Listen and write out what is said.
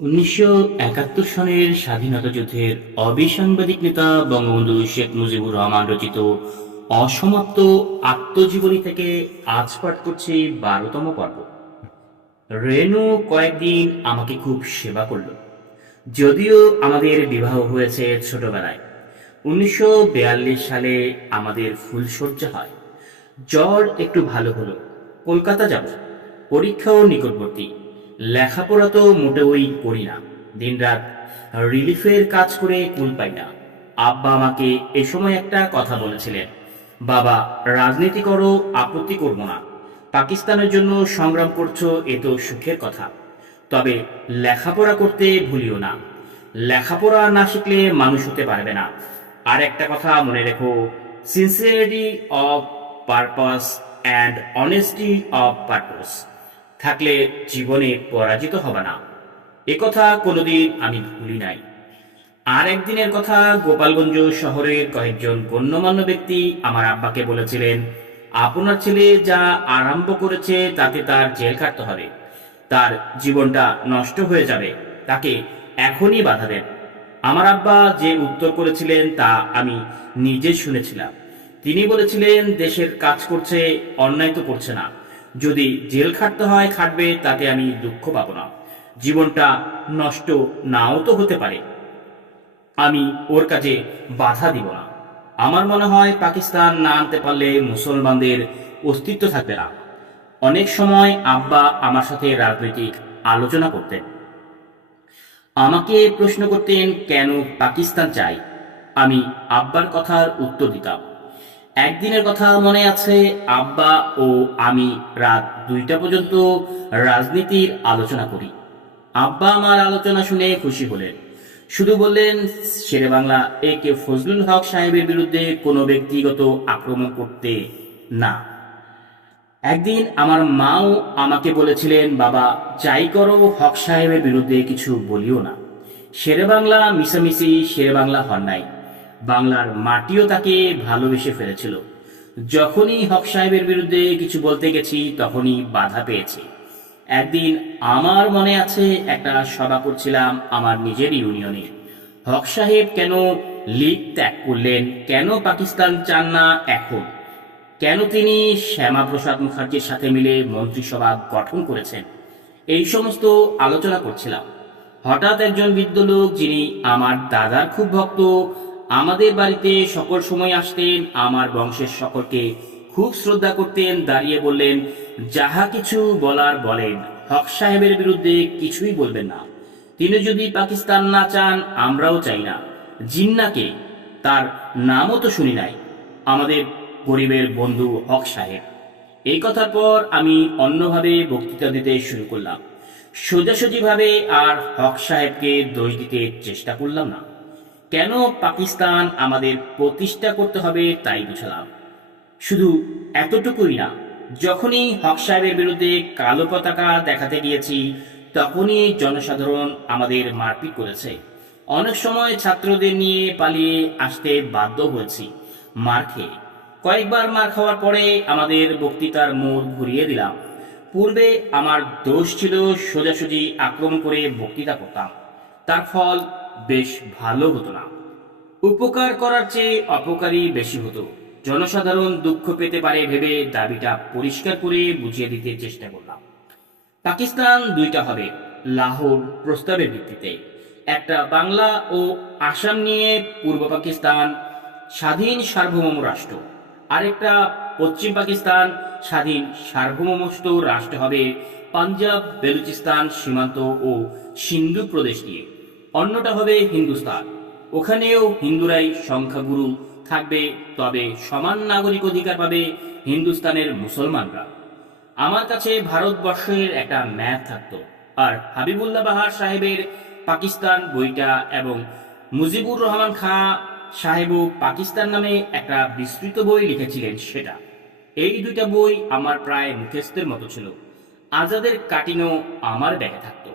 উনিশশো একাত্তর সনের স্বাধীনতা যুদ্ধের অবিসাংবাদিক নেতা বঙ্গবন্ধু শেখ মুজিবুর রহমান রচিত অসমাপ্ত আত্মজীবনী থেকে আজ পাঠ করছি বারোতম পর্ব। রেনু কয়েকদিন আমাকে খুব সেবা করল। যদিও আমাদের বিবাহ হয়েছে ছোটবেলায়। উনিশশো বিয়াল্লিশ সালে আমাদের ফুলশয্যা হয়। জ্বর একটু ভালো হলো। কলকাতা যাব। পরীক্ষাও নিকটবর্তী। লেখাপড়া তো মোটেই করি না। দিনরাত রিলিফের কাজ করে কুল পাই না। আব্বা আমাকে এ সময় একটা কথা বলেছিলেন, বাবা, রাজনীতি করো, আপত্তি করব না। পাকিস্তানের জন্য সংগ্রাম করছ, এ তো সুখের কথা। তবে লেখাপড়া করতে ভুলিও না। লেখাপড়া না শিখলে মানুষ হতে পারবে না। আর একটা কথা মনে রেখো sincerity of purpose and honesty of purpose থাকলে জীবনে পরাজিত হবে না। এ কথা কোনোদিন আমি ভুলি নাই। আর একদিনের কথা গোপালগঞ্জ শহরের কয়েকজন গণ্যমান্য ব্যক্তি আমার আব্বাকে বলেছিলেন, আপনার ছেলে যা আরম্ভ করেছে তাতে তার জেল কাটতে হবে। তার জীবনটা নষ্ট হয়ে যাবে। তাকে এখনই বাধা দেন। আমার আব্বা যে উত্তর করেছিলেন তা আমি নিজে শুনেছিলাম। তিনি বলেছিলেন, দেশের কাজ করছে, অন্যায় তো করছে না। যদি জেল খাটতে হয়, খাটবে, তাতে আমি দুঃখ পাবো না। জীবনটা নষ্ট নাও তো হতে পারে। আমি ওর কাজে বাধা দিব না। আমার মনে হয় পাকিস্তান না আনতে পারলে মুসলমানদের অস্তিত্ব থাকবে না। অনেক সময় আব্বা আমার সাথে রাজনৈতিক আলোচনা করতেন। আমাকে প্রশ্ন করতেন, কেন পাকিস্তান চাই? আমি আব্বার কথার উত্তর দিতাম। একদিনের কথা মনে আছে, আব্বা ও আমি রাত দুইটা পর্যন্ত রাজনীতির আলোচনা করি। আব্বা আমার আলোচনা শুনে খুশি হলেন। শুধু বললেন, শেরে বাংলা, এ কে ফজলুল হক সাহেবের বিরুদ্ধে কোনো ব্যক্তিগত আক্রমণ করতে না। একদিন আমার মাও আমাকে বলেছিলেন, বাবা, যাই করো, হক সাহেবের বিরুদ্ধে কিছু বলিও না। শেরে বাংলা, মিশামিশি শেরে বাংলা হন নাই। বাংলার মাটিও তাকে ভালোবেসে ফেলেছিল। যখনই হক সাহেবের বিরুদ্ধে কিছু বলতে গেছি, তখনই বাধা পেয়েছি। একদিন আমার মনে আছে, একটা সভা করছিলাম আমার নিজের ইউনিয়নে। হক সাহেব কেন লীগ ত্যাগ করলেন? কেন পাকিস্তান চান না এখন? কেন তিনি শ্যামাপ্রসাদ মুখার্জির সাথে মিলে মন্ত্রিসভা গঠন করেছেন? এই সমস্ত আলোচনা করছিলাম। হঠাৎ একজন বৃদ্ধ লোক যিনি আমার দাদার খুব ভক্ত আমাদের বাড়িতে সকল সময় আসতেন, আমার বংশের সকলকে খুব শ্রদ্ধা করতেন, দাঁড়িয়ে বললেন, যাহা কিছু বলার বলেন। হক সাহেবের বিরুদ্ধে কিছুই বলবেন না। তিনি যদি পাকিস্তান না চান, আমরাও চাই না। জিন্নাকে তার নামও তো শুনি নাই। আমাদের গরিবের বন্ধু হক সাহেব এই কথার পর আমি অন্যভাবে বক্তৃতা দিতে শুরু করলাম। সোজাসুজিভাবে আর হক সাহেবকে দোষ দিতে চেষ্টা করলাম না। কেন পাকিস্তান আমাদের প্রতিষ্ঠা করতে হবে তাই বুঝলাম। শুধু এতটুকুই না, যখনই হক সাহেবের বিরুদ্ধে কালো পতাকা দেখাতে গিয়েছি, তখনই জনসাধারণ আমাদের মারপিট করেছে। অনেক সময় ছাত্রদের নিয়ে পালিয়ে আসতে বাধ্য হয়েছি। মার খেয়ে। কয়েকবার মার খাওয়ার পরে আমাদের বক্তৃতার মোড় ঘুরিয়ে দিলাম। পূর্বে আমার দোষ ছিল সোজাসুজি আক্রমণ করে বক্তৃতা করতাম। তার ফল বেশ ভালো হতো না। উপকার করার চেয়ে অপকারী বেশি হতো। জনসাধারণ দুঃখ পেতে পারে ভেবে দাবিটা পরিষ্কার করে বুঝিয়ে দিতে চেষ্টা করলাম। পাকিস্তান দুইটা হবে লাহোর প্রস্তাবের ভিত্তিতে। একটা বাংলা ও আসাম নিয়ে পূর্ব পাকিস্তান, স্বাধীন সার্বভৌম রাষ্ট্র। আরেকটা পশ্চিম পাকিস্তান, স্বাধীন সার্বভৌমস্থ রাষ্ট্র হবে পাঞ্জাব, বেলুচিস্তান সীমান্ত ও সিন্ধু প্রদেশ নিয়ে। অন্যটা হবে হিন্দুস্তান। ওখানেও হিন্দুরাই সংখ্যাগুরু। থাকবে, তবে সমান নাগরিক অধিকার পাবে হিন্দুস্তানের মুসলমানরা। আমার কাছে ভারতবর্ষের একটা ম্যাপ থাকতো। আর হাবিবুল্লাহ বাহার সাহেবের পাকিস্তান বইটা এবং মুজিবুর রহমান খাঁ সাহেবও পাকিস্তান নামে একটা বিস্তৃত বই লিখেছিলেন সেটা। এই দুইটা বই আমার প্রায় মুখেস্তের মতো ছিল। আজাদের কাটিনো আমার ব্যাগে থাকতো।